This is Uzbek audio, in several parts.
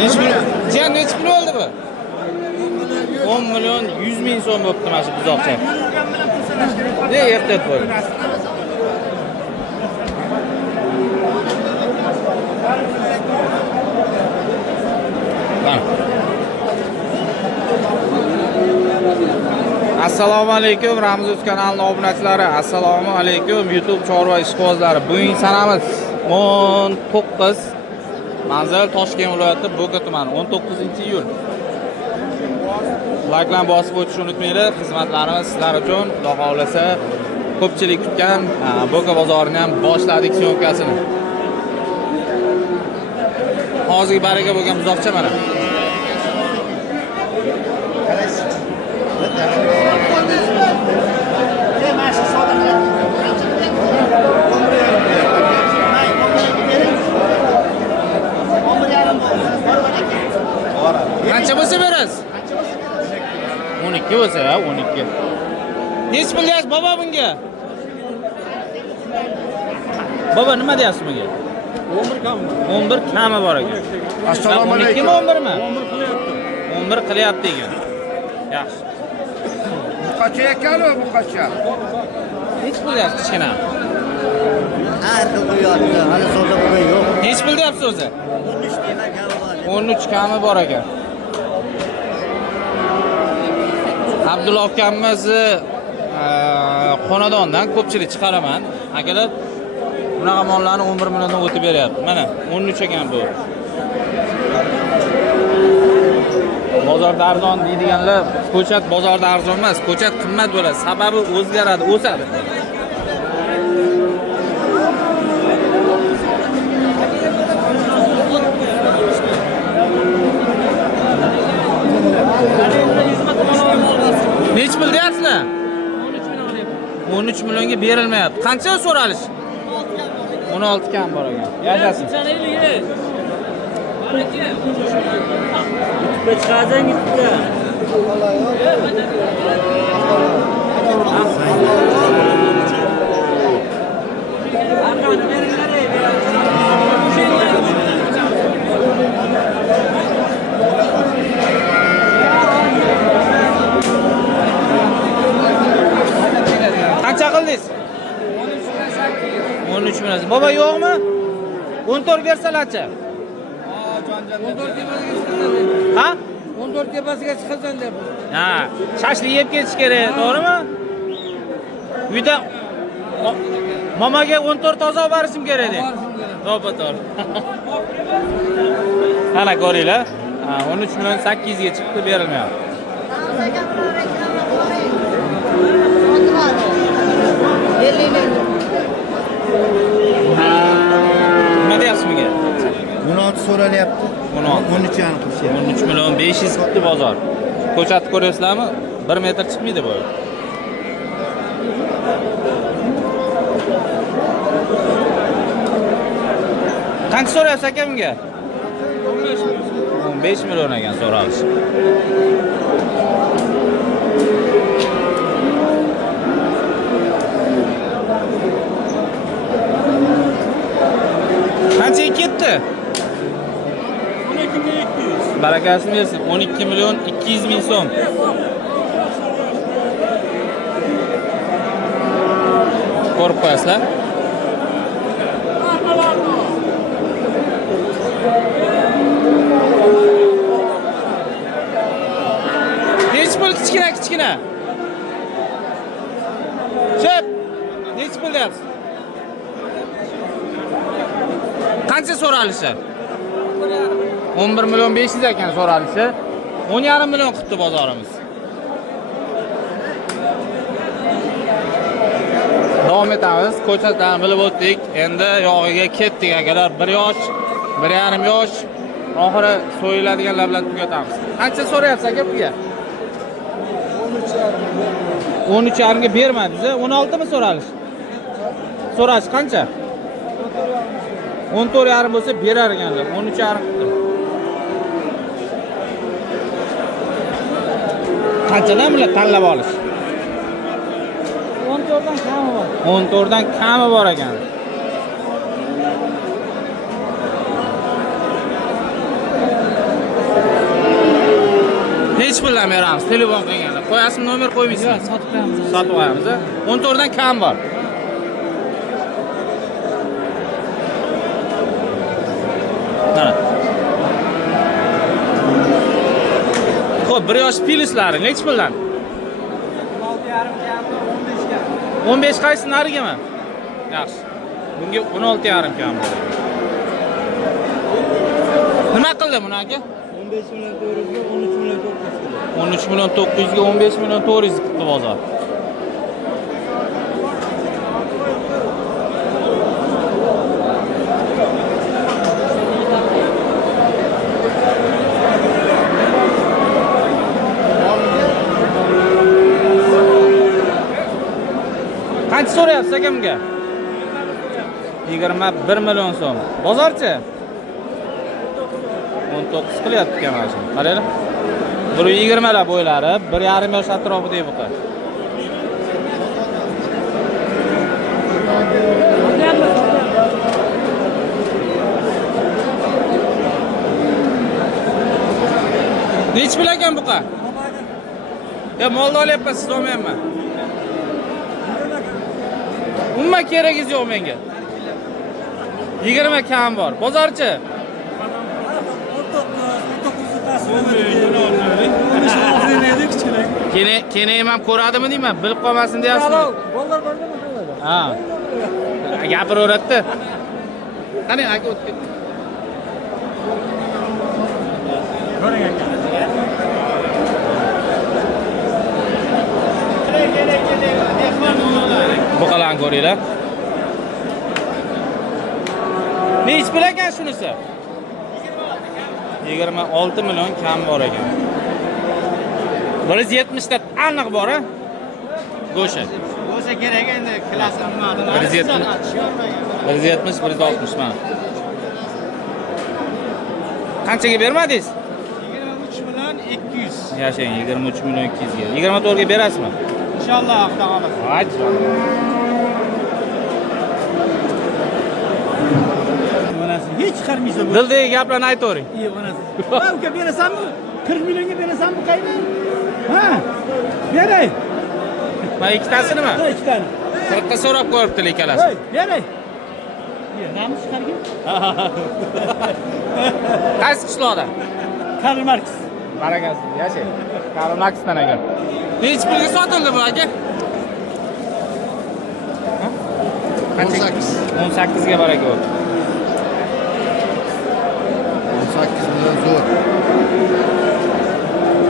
Necha pul oldi bu? 10 milyon 100 ming so'm bo'pti mana shu buzoqcha. Ne ertat bo'ldi. Assalomu alaykum Ramzuz kanalining obunachilari. Assalomu alaykum YouTube chorva ishqibozlari. Bugun sanamiz 19. Manzil Toshkent viloyati Bo'ka tumani 19-iyul. Like'larni bosib o'tishni unutmanglar. Xizmatlarimiz sizlar uchun, Xudo xolasa, ko'pchilik kutgan Bo'ka bozorini ham boshladik syomkasini. Hozirgi baraka bo'lgan buzoqcha mana. Qancha bo'lsa berasiz? 12 bo'lsa, 12. Nech pul deyapsiz baba bunga? Baba nima deyapsiz bunga? 11 kam. 11 kami bor ekan. Assalomu alaykum. 12 mi 11 mi? 11 qilyapti. 11 qilyapti ekan. Yaxshi. Bu qancha ekan bu qancha? Nech pul deyapsiz kichkina? Har xil qo'yapti, hali savdo qilgan yo'q. Nech pul deyapsiz o'zi? 13 tema kami bor. 13 kami bor ekan. Abdulla akamiz xonadondan ko'pchilik chiqaraman. Akalar bunaqa mollarni 11 milliondan o'tib beryapti. Mana 13 ekan bu. Bozorda arzon deydiganlar, ko'chat bozorda arzon emas, ko'chat qimmat bo'ladi. Sababi o'zgaradi, o'sadi. Nech pul deyapsizlar? 13 millionga berilmayapti. Qancha so'ralish? 16 kam bor ekan. Yashasin. Chiqazang gitdi. Qancha qildingiz? 13 million. Baba yo'qmi? 14 bersalarcha. Ha? 14 tepasiga chiqasan deb. Ha, shashlik yeb ketish kerak, to'g'rimi? Uyda mamaga 14 toza olib borishim kerak deb. To'g'ri. Qana ko'ringlar. 13 million 800 ga chiqdi, berilmayapti. Nima deyapsiz bunga? 16 so'ralyapti. 13 ani qilishyapti. 13 million 500 chiqdi bozor. Ko'chatni ko'ryapsizlarmi? 1 metr chiqmaydi bu. Qancha so'rayapsiz aka bunga? 15 million ekan so'ralish. Qanchaga ketdi? 12 ga 200. Barakasini bersin. 12 million 200 ming so'm. Ko'rib qo'yasizlar. Nech pul kichkina? Shep. Nech pul deyapsiz? Qancha so'ralishlar? 11 million 500 ekan so'ralishi. 10,5 million qilibdi bozorimiz. Davom etamiz. Ko'chatdan bilib o'tdik. Endi yog'iga ketdik akalar. 1 yosh, 1,5 yosh. Oxiri so'yiladiganlar bilan tugatamiz. Qancha so'rayapsiz aka bunga? 13,5 ga bermadingiz. 16 mi so'ralish? So'rash qancha? 14,5 bo'lsa berar ekanlar. 13,5 qildim. Qanchadan bular tanlab olish? 14 dan kami bor. 14 dan kami bor ekan. Nechi puldan beramiz? Telefon qilganlar. Qo'yasizmi, nomer qo'ymaysizmi? Yo'q, sotib qo'yamiz. Sotib qo'yamiz. 14 dan kam bor. Mana. Xo'p, bir yosh pilislari nechi puldan? 15 qaysi narigimi? Yaxshi. Bunga 16,5 kam bor. Nima qildi buni aka? 15 million 400 ga 13 million 400 ga. 13 million 900 ga 15 million 400 qildi bozor. Qancha so'rayapsiz akamga? 21 million so'm. Bozorchi? 19 qilyapti ekan mana shu. Qaranglar. 120 la bo'ylari, 1,5 yosh atrofida buqa. Nech pul ekan buqa? Molni olyapman, siz olmayapman. Umuman keragingiz yo'q menga. 20 kam bor. Bozorchi? Keyin ham ko'radimi deyman, bilib qolmasin deyapsizmi? Bollar bormi? Ha. Gapiraveradi. Qani aka o'tib. Ko'ring aka. Buqalarni ko'ringlar. Nech pul ekan shunisi? 26 million kam bor ekan. 170 ta aniq bor a? Go'sha. Bo'lsa kerak endi klassini nima 170, 160 mana. Qanchaga bermadingiz? 23 million 200. Yashang 23 million 200 ga. 24 ga berasizmi? Inshaalloh hafta qolib. Haj. Onasi hech chiqarmaysan. Dildagi gaplarni aytavering. Yo'q, onasi. Ha, uka berasanmi? 40 millionga berasanmi qayni? Ha? Beray. Mana ikkitasi nima? Ha, ikkitani. 40 ta so'rab ko'ribdi ikkalasi. Hey, beray. Nami chiqargin? Qaysi qishloqda? Karl Marx. Barakasi, yashang. Karl Marxdan ekan. Nech pulga sotildi bu aka? 18 ga baraka bo'ldi. 18 million zo'r.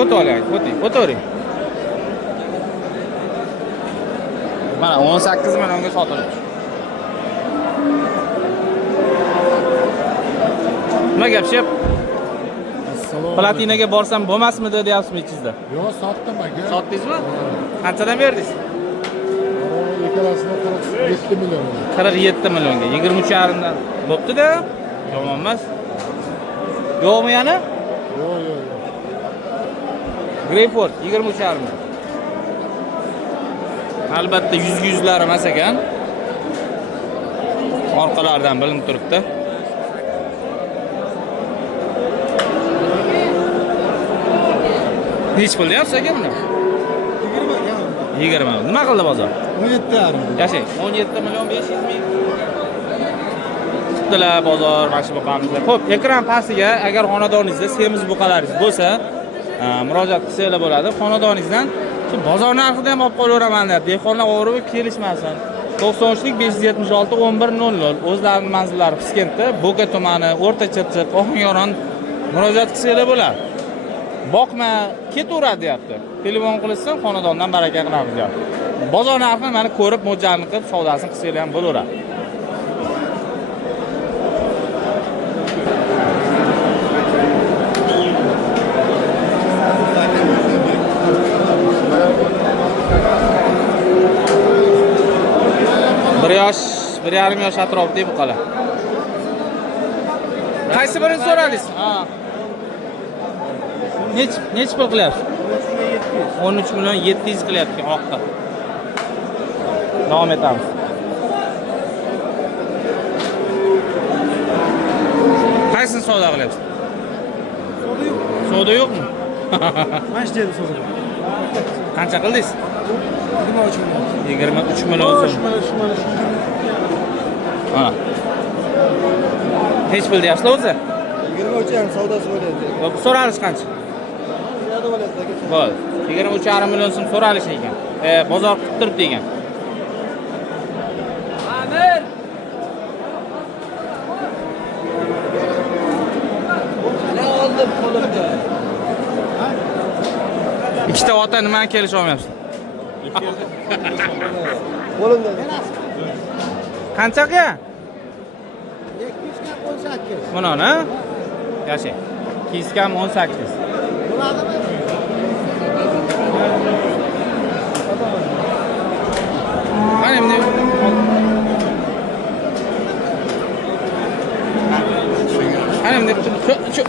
O'tavering, o'tavering. Mana 18 millionga sotildi. Nima gap shep? Platinaga borsam bo'lmasmidi deyapsizmi ichingizda? Yo'q, sotdim aka. Sotdingizmi? Qanchadan berdingiz? Ikkalasini 47 million. 47 millionga, 23,5 dan bo'pti-da. Yomon emas. Yo'qmi yana? Yo'q. Greyford 23,5 dan. Albatta yuzlari emas ekan. Orqalaridan bilinib turibdi. Nech pul deyapsiz aka buni? 20 million. Nima qildi bozor? 17,5. Yashang, 17 million 500 ming. Chiqdilar bozor mana shu buqamizda. Xo'p, ekran pastiga agar xonadoningizda semiz buqalaringiz bo'lsa, murojaat qilsanglar bo'ladi. Xonadoningizdan shu bozor narxida ham olib qo'yaveraman deb dehqonlar o'g'ri kelishmasin. 93lik 576 1100 o'zlarining manzillari Piskentda, Bo'ka tumani, O'rta Chirchiq, Ohangaron murojaat qilsanglar bo'ladi. Boqma, ketaveradi deyapti. Telefon qilsam xonadondan baraka qilamiz deyapti. Bozor narxini mana ko'rib, mo'ljalni qilib, savdosini qilsanglar ham bo'laveradi. Bir yosh, 1,5 yosh atrofida buqalar. Qaysi birini so'radingiz? Ha. Nech pul qilyapsiz? 13 million 700 qilyapti oqqa. Davom etamiz. Qaysini savdo qilyapsiz? Savdo yo'qmi? Mana shu yerda so'radim. Qancha qildingiz? 23 million. 23 million so'm. Ha. Hech pul deyapsizlar o'zi? 23 ham savdosi bo'lyapti. So'ralish qancha? Ziyoda bo'lyapti aka. Bo'ldi. 23,5 million so'm so'ralish ekan. Bozor qilib turibdi ekan. Ne oldu qo'limda? Ikkita ota nimani kelisha olmayapsiz? Qo'limda. Qanchaga? 218. Bunoni, ha? Yashang. Kiskam 18. Bo'ladimi? Mana endi Ana endi shu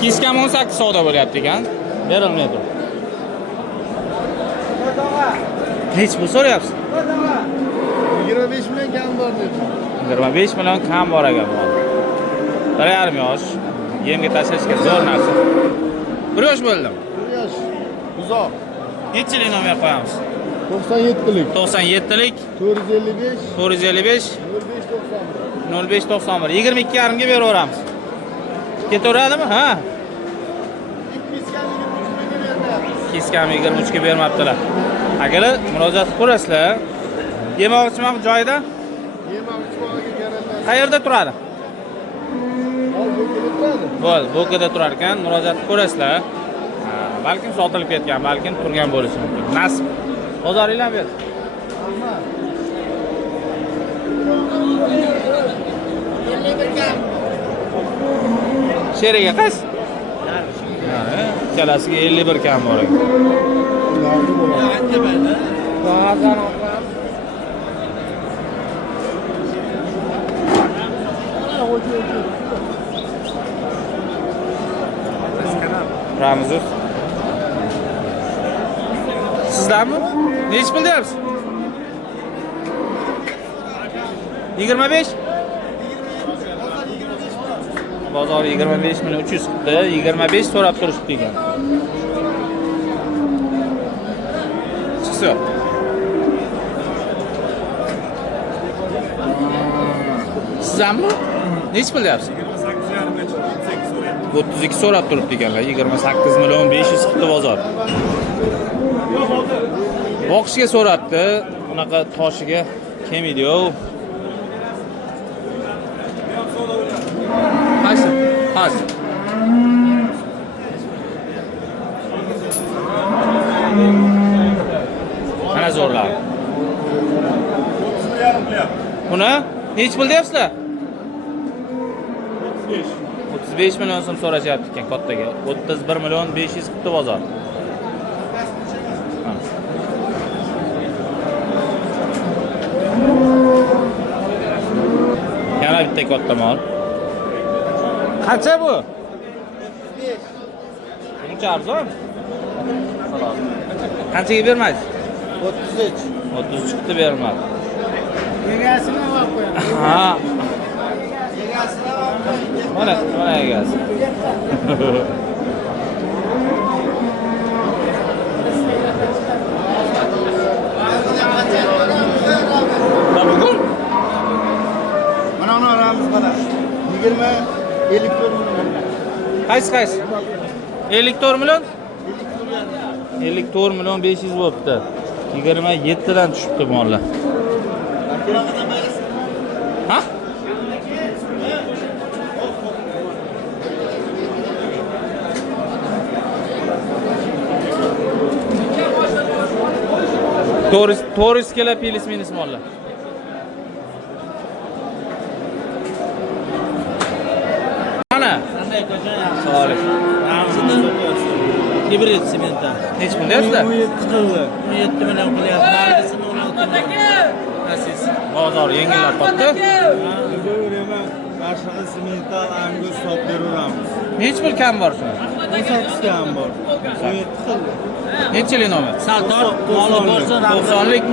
Kiskam 18 savdo bo'lyapti ekan. Berilmaydi. Hech pul so'rayapsiz? 25 million kam bor dedi. 25 million kam bor ekan bu. 1,5 yosh. Yemga tashlashga zo'r narsa. 1 yosh bo'ldim. 1 yosh. Uzoq. Nechilik nomer qo'yamiz? 97lik. 97lik 455 455 0591. 0591 22,5 ga beraveramiz. Ketaveradimi? Ha. Kiskam 23 ga bermabdilar. Akalar murojaat qilasizlar. Yemoqchimi joyida? Yemoqchiga garantiya. Qayerda turadi? Hol bu turadi. Bo'ldi, Bo'kada turar ekan, murojaat qilasizlar. Balkim sotilib ketgan, balkim turgan bo'lishi mumkin. Nasib. Bozoringlar ber. Sheriga qaysi? Ikkalasiga 51 kam bor ekan. Ramzov. Sizlarmi? Nech pul deyapsiz? 25? Bozor 25 million 300 qildi. 25 so'rab turishibdi ekan. Chiqsa. Sizlarmi? Nech pul deyapsiz? 32 so'rab turibdi ekanlar. 28 million 500 qildi bozor. Boqishga so'rabdi. Unaqa toshiga kelmaydi-yu. Qaysi? Qaysi? Mana zo'rlar. Buni nech pul deyapsizlar? 35 million so'm so'rashyapti ekan kattaga. 31 million 500 qildi bozor. Yana bitta katta mol. Qancha bu? 5. Buncha arzon? Qanchaga bermaysiz? 33. 33 chiqdi bermadi. Egasini olib qo'yamiz. Ha. Egasini olib Mana egasi. Bugun mana uni olamiz mana. 20 54 million. qaysi? 54 million? 54 million 500 bo'libdi. 27 dan tushibdi mollar. Ha? To'ris kelib pilis minus mollar. Mana. Qanday ko'chan yaxshi. Solih. Ramzini hibrid sementa. Hech pul deyapsizlar? 17 qildi. 17 million qilyapti. Nargisini 16 million. Asis. Bozor yengillab qoldi. Ko'raveraman. Boshqa semental angus top beraveramiz. Hech pul kam bor shuni. 18 ta ham bor. 17 qildi. Nechalik nomer? Sardor moli borsa 90lik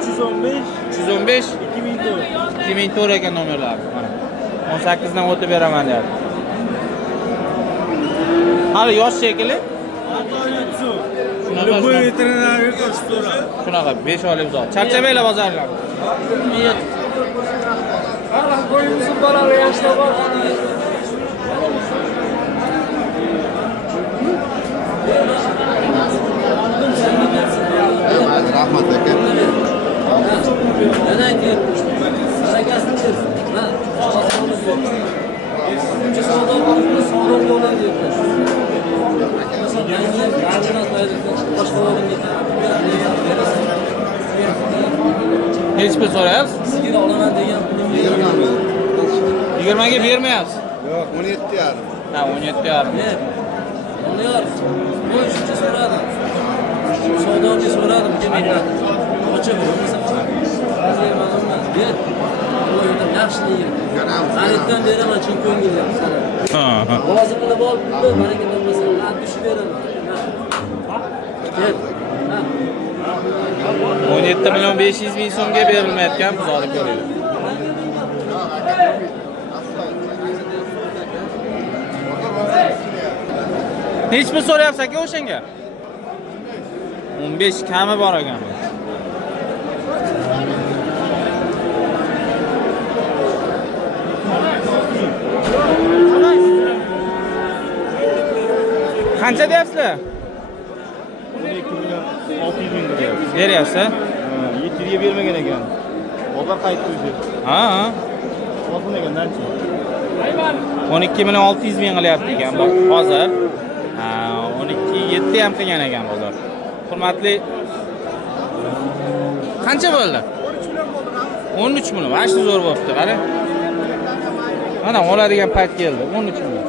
315 315 2004. 2004 ekan nomerlari. Mana 18 dan o'tib beraman deyapti. Hali yosh shekilli. Любой ветеринарий что же? Shunaqa 5 oylik zot. Charchamaylar bozorlar. Qo'yimizning balari yaxshi bor. Rahmat aka. Neden ki? Hareketli dersin. Ha? Üçüncü sağda varmış, sağda yoldan diyorlar. Mesela ben nasıl başka yoldan Hech bir so'rayapsiz? Sigir olaman degan pulim yo'q. 20 ga bermayapsiz. Yo'q, 17 yarim. Ha, 17,5. Ne? Oluyor. Bu üçüncü soradım. Sağdan soradım. Cemiyet. Açık olmasa. Ben olmaz. Bir. Bu yüzden yaxshi yiyeyim. Anetdan beraman chunki ko'ngildan sana. Ha. Ovozi qilib olib, baraka bo'lmasa, men tushib beraman. Ha. 17 million 500 ming so'mga berilmayotgan buzorni ko'ringlar. Hech bir so'rayapsiz aka o'shanga? 15 kami bor ekan. Qancha deyapsizlar? 12 million 600 ming deyapsiz. Beryapsiz? 7 ga bermagan ekan. Bozor qaytdi o'zi. Ha. Olsin ekandan-chi. 12 million 600 ming qilyapti ekan bak hozir. Ha, 12 7 ham qilgan ekan bozor. Hurmatli. Qancha bo'ldi? 13 million. Mana shu zo'r bo'libdi, qara. Mana oladigan payt keldi. 13 million.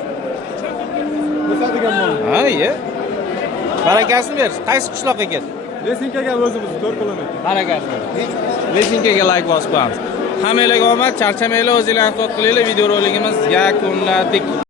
O'sadigan mol. Ha, ye. Barakasini bersin. Qaysi qishloqqa ketdi? Lesinkaga o'zimiz 4 kilometr. Barakasi. Lesinkaga like bosib qo'yamiz. Hammalarga omad, charchamanglar, o'zinglarni to't qilinglar. Video roligimiz yakunladik.